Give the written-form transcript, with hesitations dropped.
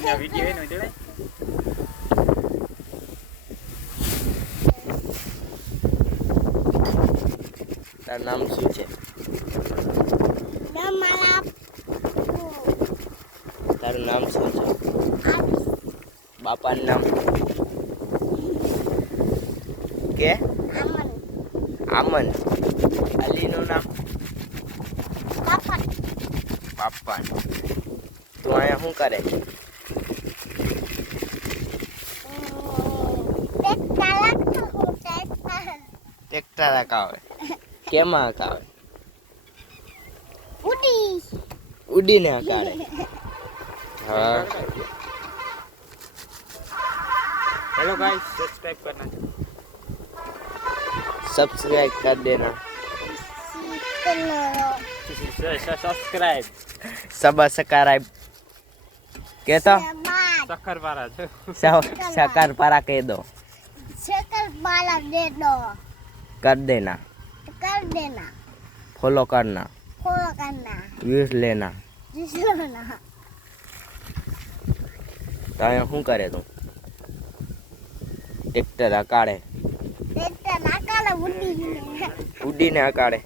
અહીંયા વિડિયો એનો જોડાય તારું નામ શું છે? તારું નામ શું છે? બાપાનું નામ કે આમન. અલીનું નામ પાપા. તું અહીંયા શું કરે? ટ્રેક્ટર હકાવે. કેમાં હકાવે? ઉડીને હકાવે. हाँ हेलो गाइस सब्सक्राइब करना सब्सक्राइब कर देना सब्सक्राइब सब्सक्राइब कहता शक्कर वाला शक्कर कह दो दे दो कर देना फॉलो करना व्यूज लेना तो અહીંયા શું કરે તું? ટ્રેક્ટર હકાડે. ઉડીને હકાડે.